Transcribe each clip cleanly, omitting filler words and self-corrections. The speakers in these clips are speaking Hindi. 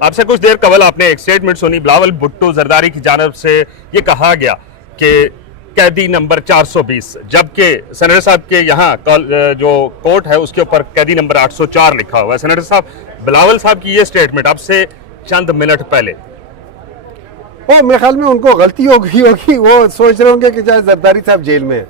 आपसे कुछ देर कबल आपने एक स्टेटमेंट सुनी, बिलावल भुट्टो जरदारी की जानिब से ये कहा गया कि कैदी नंबर 420, जबकि सेनेटर साहब के यहाँ जो कोर्ट है उसके ऊपर कैदी नंबर 804 लिखा हुआ है। सेनेटर साहब, बिलावल साहब की ये स्टेटमेंट अब से चंद मिनट पहले, मेरे ख्याल में उनको गलती होगी, वो सोच रहे होंगे कि चाहे जरदारी साहब जेल में है,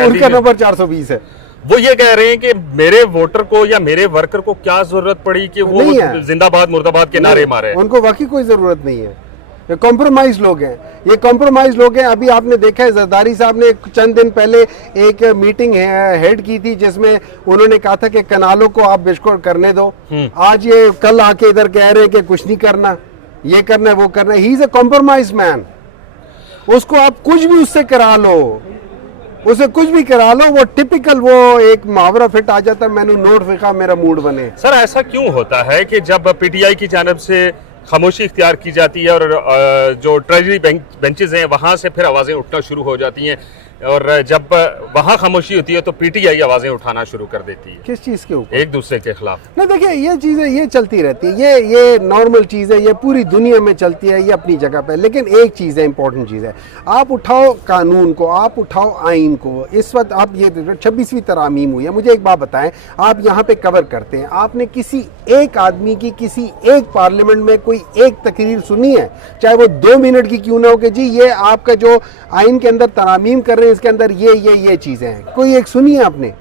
उनका नंबर 420 है। वो ये कह रहे हैं कि मेरे वोटर को या मेरे वर्कर को क्या जरूरत पड़ी कि वो जिंदाबाद मुर्दाबाद के नारे मारे। उनको वाकई कोई जरूरत नहीं है, ये कॉम्प्रोमाइज लोग हैं, ये कॉम्प्रोमाइज लोग हैं। अभी आपने देखा है जरदारी साहब ने चंद दिन पहले एक मीटिंग हेड की थी जिसमें उन्होंने कहा था कि कनालों को आप बिल्कुल करने दो। आज ये कल आके इधर कह रहे हैं कि कुछ नहीं करना, ये करना है वो करना है। He is a compromise man. उसको आप कुछ भी उससे करा लो, उसे कुछ भी करा लो, वो टिपिकल वो एक मुहावरा फिट आ जाता है, मैंने नोट फिका मेरा मूड बने। सर ऐसा क्यों होता है कि जब पीटीआई की जानिब से खामोशी इख्तियार की जाती है और जो ट्रेजरी बेंचेस हैं वहां से फिर आवाजें उठना शुरू हो जाती हैं, और जब वहां खामोशी होती है तो पीटीआई आवाजें उठाना शुरू कर देती है किस चीज के ऊपर? एक दूसरे के खिलाफ। नहीं देखिए, ये चीजें ये चलती रहती है, ये नॉर्मल चीज है, ये पूरी दुनिया में चलती है, ये अपनी जगह पे। लेकिन एक चीज है, इंपॉर्टेंट चीज है, आप उठाओ कानून को, आप उठाओ आइन को। इस वक्त आप ये 26वीं तरमीम हुई है, मुझे एक बात बताएं, आप यहाँ पे कवर करते हैं, आपने किसी एक आदमी की किसी एक पार्लियामेंट में कोई एक तकरीर सुनी है, चाहे वो 2 मिनट की क्यों ना हो, कि जी ये आपका जो आइन के अंदर तरामीम कर रहे हैं इसके अंदर ये चीजें हैं, कोई एक सुनी है आपने?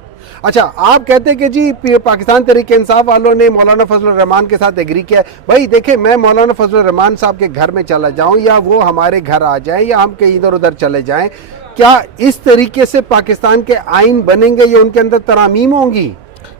अच्छा, आप कहते हैं कि जी पाकिस्तान तहरीक इंसाफ वालों ने मौलाना फजलुर रहमान के साथ एग्री किया। भाई देखें, मैं मौलाना फजलुर रहमान साहब के घर में चला जाऊं या वो हमारे घर आ जाएं या हम कहीं इधर उधर चले जाएं, क्या इस तरीके से पाकिस्तान के आइन बनेंगे या उनके अंदर तरामीम होंगी?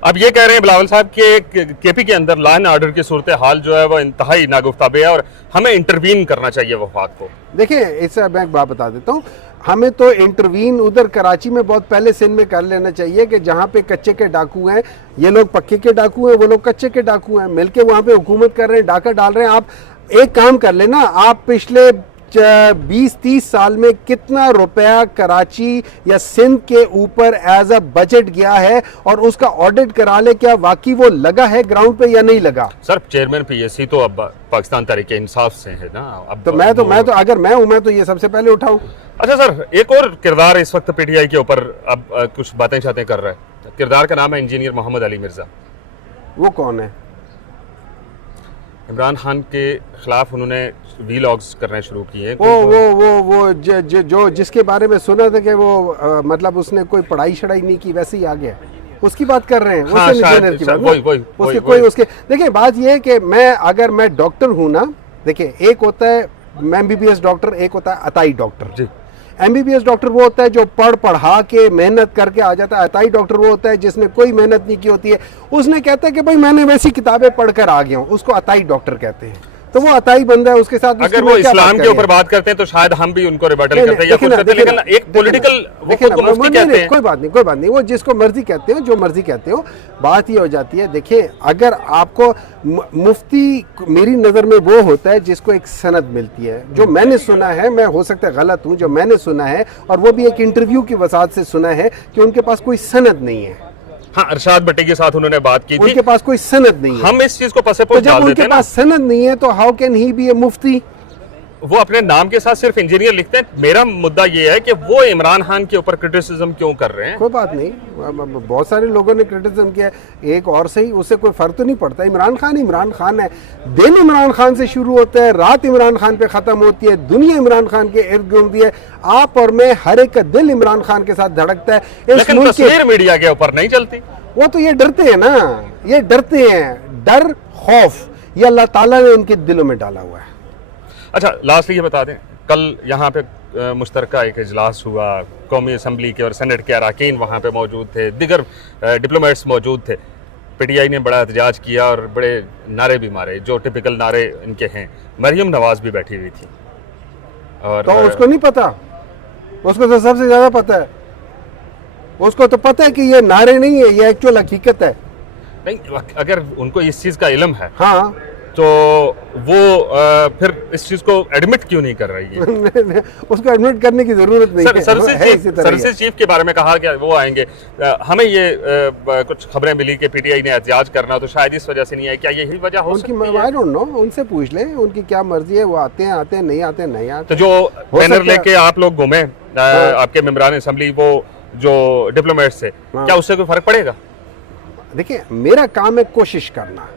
अब ये कह रहे हैं बिलावल साहब के केपी के अंदर लॉ एंड ऑर्डर की सूरत हाल जो है वो इंतहाई नागुफ्ताबे है और हमें इंटरवीन करना चाहिए वफाक को। देखिए, इससे मैं एक बात बता देता हूँ, हमें तो इंटरवीन उधर कराची में बहुत पहले सिंध में कर लेना चाहिए कि जहाँ पे कच्चे के डाकू हैं, ये लोग पक्के के डाकू हैं, वो लोग कच्चे के डाकू हैं, मिलके वहाँ पे हुकूमत कर रहे हैं, डाका डाल रहे हैं। आप एक काम कर लेना, आप पिछले 20-30 साल में कितना रुपया कराची या सिंध के ऊपर एज अ बजट गया है और उसका ऑडिट करा ले, क्या वाकई वो लगा है ग्राउंड पे या नहीं लगा? सर चेयरमैन पीएससी तो अब पाकिस्तान तहरीक इंसाफ से है ना। अब तो मैं तो अगर मैं हूं, मैं तो ये सबसे पहले उठाऊं। अच्छा सर, एक और किरदार इस वक्त पीटीआई के ऊपर अब कुछ बातें शातें कर रहा है। किरदार का नाम है इंजीनियर मोहम्मद अली मिर्जा। वो कौन है? इमरान खान के खिलाफ उन्होंने वीलॉग्स करने शुरू किए हैं। वो जिसके बारे में सुना था कि वो मतलब उसने कोई पढ़ाई शढ़ाई नहीं की, वैसे ही आ गया, उसकी बात कर रहे हैं। हाँ, उसके देखिए, बात ये है कि अगर मैं डॉक्टर हूँ ना, देखिए एक होता है एमबीबीएस डॉक्टर, एक होता है अताई डॉक्टर। एमबीबीएस डॉक्टर वो होता है जो पढ़ा के मेहनत करके आ जाता है। अताई डॉक्टर वो होता है जिसने कोई मेहनत नहीं की होती है, उसने कहता है कि भाई मैंने वैसी किताबें पढ़कर आ गया हूँ, उसको अताई डॉक्टर कहते हैं। तो वो अताई बंदा है, उसके साथ अगर वो इस्लाम के ऊपर बात करते हैं तो शायद हम भी उनको रिबटल करते हैं या कुछ करते हैं, लेकिन एक पॉलिटिकल कोई बात नहीं, वो जिसको मर्जी कहते हो, जो मर्जी कहते हो, बात ये हो जाती है। देखिए, अगर आपको मुफ्ती मेरी नज़र में वो होता है जिसको एक सनद मिलती है, जो मैंने सुना है, मैं हो सकता है गलत हूँ, जो मैंने सुना है और वो भी एक इंटरव्यू की वसात से सुना है कि उनके पास कोई सनद नहीं है। हाँ, अरशाद भट्टी के साथ उन्होंने बात की थी, उनके पास कोई सनद नहीं है। हम इस चीज को पसे पोस डाल देते हैं। उनके पास सनद नहीं है तो हाउ कैन ही बी ए मुफ्ती? वो अपने नाम के साथ सिर्फ इंजीनियर लिखते हैं। मेरा मुद्दा ये है कि वो इमरान खान के ऊपर क्रिटिसिज्म क्यों कर रहे हैं? कोई बात नहीं, बहुत सारे लोगों ने क्रिटिसिज्म किया, एक और सही, उससे कोई फर्क तो नहीं पड़ता। इमरान खान है। दिन इमरान खान से शुरू होता है, रात इमरान खान पे खत्म होती है, दुनिया इमरान खान के इर्द गिर्द है। आप और मैं, हर एक का दिल इमरान खान के साथ धड़कता है। लेकिन तस्वीर मीडिया के ऊपर नहीं चलती। वो तो ये डरते हैं ना, ये डरते हैं। डर, खौफ, ये अल्लाह ताला ने उनके दिलों में डाला हुआ है। अच्छा, लास्टली ये बता दें, कल यहाँ पे मुश्तरका एक इजलास हुआ, कौमी असम्बली के और सेनेट के अरकान वहाँ पे मौजूद थे, दिगर डिप्लोमेट्स मौजूद थे। पीटीआई ने बड़ा एहतजाज किया और बड़े नारे भी मारे, जो टिपिकल नारे इनके हैं। मरियम नवाज भी बैठी हुई थी और तो उसको नहीं पता, उसको तो सबसे ज़्यादा पता है। उसको तो पता है कि ये नारे नहीं है, ये एक्चुअल हकीकत है। नहीं, अगर उनको इस चीज़ का इल्म है, हाँ, तो वो फिर इस चीज को एडमिट क्यों नहीं कर रही है? उसको एडमिट करने की जरूरत नहीं है, सर्विसेज चीफ के बारे में कहा कि वो आएंगे। हमें ये कुछ खबरें मिली कि पीटीआई ने एहतिजाज करना, तो शायद इस वजह से नहीं है। क्या यही वजह हो सकती है? आई डोंट नो, उनसे पूछ ले, उनकी क्या मर्जी है, वो आते हैं नहीं आते नहीं आते। तो जो बैनर लेके आप लोग घूमे आपके मेंबरान असेंबली, वो जो डिप्लोमेट्स थे, क्या उससे कोई फर्क पड़ेगा? देखिए, मेरा काम है कोशिश करना,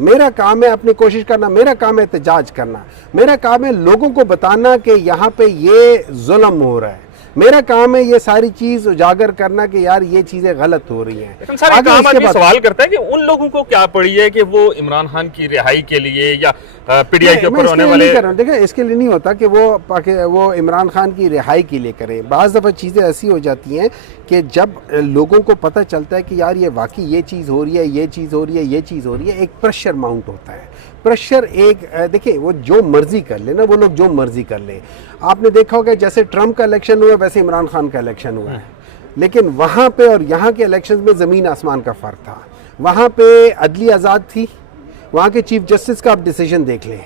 मेरा काम है अपनी कोशिश करना, मेरा काम है एहतजाज करना, मेरा काम है लोगों को बताना कि यहाँ पे ये जुल्म हो रहा है, मेरा काम है ये सारी चीज उजागर करना कि यार ये चीजें गलत हो रही हैं। लेकिन सर, आम आदमी सवाल करता है कि उन लोगों को क्या पड़ी है कि वो इमरान खान की रिहाई के लिए या पीटीआई के ऊपर होने वाले। देखिए, इसके लिए नहीं होता कि वो इमरान खान की रिहाई के लिए करें। बाज़ दफ़ा चीज़ें ऐसी हो जाती हैं कि जब लोगों को पता चलता है कि यार ये वाकई ये चीज़ हो रही है, ये चीज़ हो रही है, ये चीज़ हो रही है, एक प्रेशर माउंट होता है। प्रेशर एक देखिए, वो जो मर्जी कर ले ना, वो लोग जो मर्जी कर ले। आपने देखा होगा जैसे ट्रंप का इलेक्शन हुआ वैसे इमरान खान का इलेक्शन हुआ है, लेकिन वहाँ पे और यहाँ के इलेक्शन में ज़मीन आसमान का फ़र्क था। वहाँ पे अदली आज़ाद थी, वहाँ के चीफ जस्टिस का आप डिसीजन देख लें।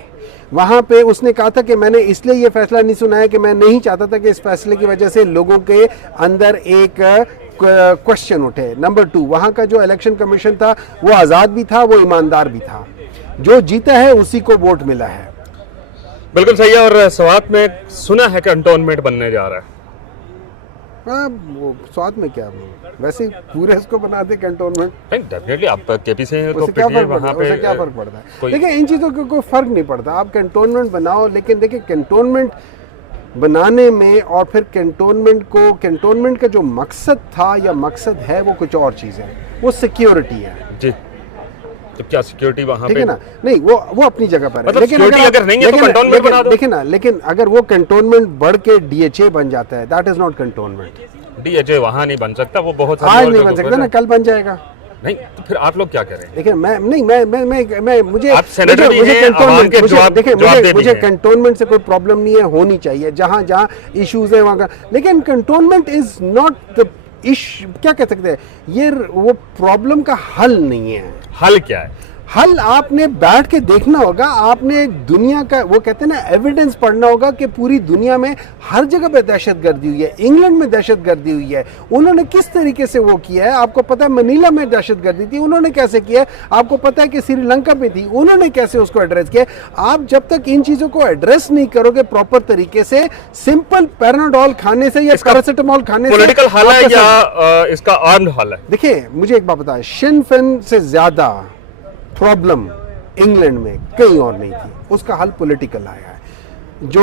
वहाँ पे उसने कहा था कि मैंने इसलिए ये फैसला नहीं सुनाया कि मैं नहीं चाहता था कि इस फैसले की वजह से लोगों के अंदर एक क्वेश्चन उठे। नंबर 2, वहाँ का जो इलेक्शन कमीशन था वो आज़ाद भी था, वो ईमानदार भी था। जो जीता है उसी को वोट मिला है। बिल्कुल सही है। और स्वात में सुना है कि कंटोनमेंट बनने जा रहा है। वो स्वाद में क्या, वैसे पूरे इसको बना दे कंटोनमेंट। नहीं, डेफिनेटली आप केपी से हैं, तो क्या फर्क पड़ता है? देखिए, इन चीज़ों का कोई फर्क नहीं पड़ता। आप कंटोनमेंट बनाओ, लेकिन देखिए कंटोनमेंट बनाने में और फिर कंटोनमेंट का जो मकसद था या मकसद है वो कुछ और चीज़ है, वो सिक्योरिटी है जी। तो क्या सिक्योरिटी वहाँ ठीक है ना? नहीं, वो अपनी जगह पर है, मतलब लेकिन अगर नहीं है तो कंटोनमेंट बना दो। देखिए ना, लेकिन अगर वो कंटोनमेंट बढ़ के डीएचए बन जाता है, that is not cantonment. DHA वहाँ नहीं बन सकता, वो बहुत आज नहीं बन सकता ना, कल बन जाएगा। नहीं, तो फिर आप लोग क्या करें? देखिए, मुझे कंटोनमेंट से कोई प्रॉब्लम नहीं है, होनी चाहिए जहाँ जहाँ इश्यूज है वहाँ का, लेकिन cantonment is not the issue. क्या कह सकते हैं, ये वो प्रॉब्लम का हल नहीं है। हल क्या है? हल आपने बैठ के देखना होगा, आपने दुनिया का, वो कहते हैं ना, एविडेंस पढ़ना होगा कि पूरी दुनिया में हर जगह पे दहशतगर्दी हुई है। इंग्लैंड में दहशतगर्दी हुई है, उन्होंने किस तरीके से वो किया है आपको पता है। मनीला में दहशतगर्दी थी, उन्होंने कैसे किया है आपको पता है। कि श्रीलंका में थी, उन्होंने कैसे उसको एड्रेस किया। आप जब तक इन चीजों को एड्रेस नहीं करोगे प्रॉपर तरीके से, सिंपल पैराडोल खाने से या पैरासिटामोल खाने से पॉलिटिकल हल है या इसका आर्म्ड हल है? देखिए, मुझे एक बात बताया, सिन फेन से ज्यादा प्रॉब्लम इंग्लैंड में कहीं और नहीं थी, उसका हल पॉलिटिकल आया है। जो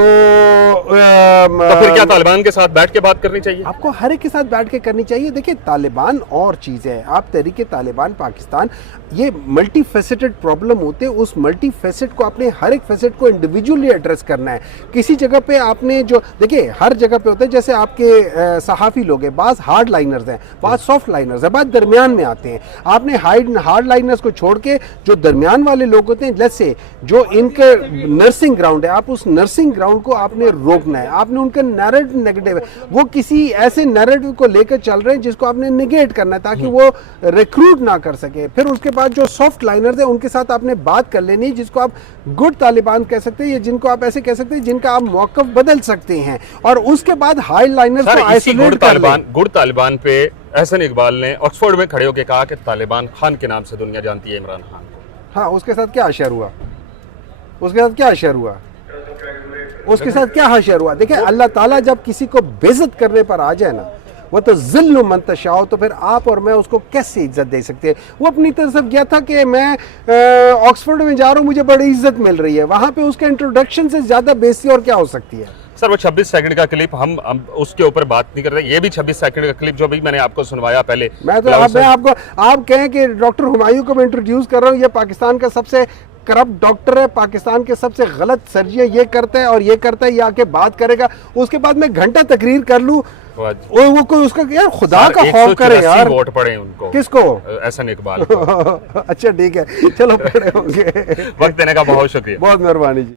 तो फिर क्या तालिबान के साथ बैठ के बात करनी चाहिए? आपको हर एक के साथ बैठ के करनी चाहिए। देखिए, तालिबान और चीज़ है, आप तहरीके तालिबान पाकिस्तान, ये मल्टी फेसेटेड प्रॉब्लम होते हैं। उस मल्टी फेसेट को आपने हर एक फेसेट को इंडिविजुअली एड्रेस करना है। किसी जगह पे आपने जो देखिए, हर जगह पे होता है, जैसे आपके सहाफ़ी लोग हैं, बाज़ हार्ड लाइनर्स हैं, बाज़ सॉफ्ट लाइनर्स हैं, बाज़ दरमियान में आते हैं। आपने हार्ड लाइनर्स को छोड़ के जो दरमियान वाले लोग होते हैं, जैसे जो इनके नर्सिंग ग्राउंड है, आप उस नर्सिंग ग्राउंड को आपने रोकना है। आपने उनका नैरेटिव नेगेटिव है, वो किसी ऐसे नैरेटिव को लेकर चल रहे हैं जिसको आपने निगेट करना है ताकि वो रिक्रूट ना कर सके। फिर उसके बाद जो सॉफ्ट लाइनर्स है उनके साथ आपने बात कर लेनी है, जिसको आप गुड तालिबान कह सकते हैं या जिनको आप ऐसे कह सकते हैं जिनका आप मौक़िफ़ बदल सकते हैं। और उसके बाद हाई लाइनर्स को आइसोलेट कर लें। गुड तालिबान पे एहसन इकबाल ने ऑक्सफोर्ड में खड़े होकर कहा कि तालिबान खान के नाम से दुनिया जानती है इमरान खान को। हाँ, उसके साथ क्या हशर हुआ? उसके साथ क्या हशर हुआ? उसके साथ क्या हशर हुआ? देखिए, अल्लाह ताला जब किसी को बेइज्जत करने पर आ जाए ना, वो तो ज़िल्लु मन तशाओ, तो फिर आप और मैं उसको कैसे इज्जत दे सकते हैं? वो अपनी तरफ से गया था कि मैं ऑक्सफोर्ड में जा रहा हूँ, मुझे बड़ी इज्जत मिल रही है। वहाँ पे उसके इंट्रोडक्शन से ज़्यादा बेइज्जती और क्या हो सकती है? सर, वो 26 सेकंड का क्लिप हम उसके ऊपर बात नहीं कर रहे। ये भी 26 सेकंड का क्लिप जो भी मैंने आपको सुनवाया पहले। आप कहें कि डॉक्टर हुमायूं को मैं इंट्रोड्यूस कर रहा हूँ, ये पाकिस्तान का सबसे करप्ट डॉक्टर है, पाकिस्तान के सबसे गलत सर्जियां ये करता है और ये करता है, ये आके बात करेगा, उसके बाद मैं घंटा तकरीर कर लूं, वो कोई उसका यार खुदा का खौफ करे यार। वोट पड़े उनको। किसको? एहसन इकबाल। अच्छा, ठीक है, चलो पड़े होंगे। वक्त देने का बहुत शुक्रिया। बहुत मेहरबानी जी।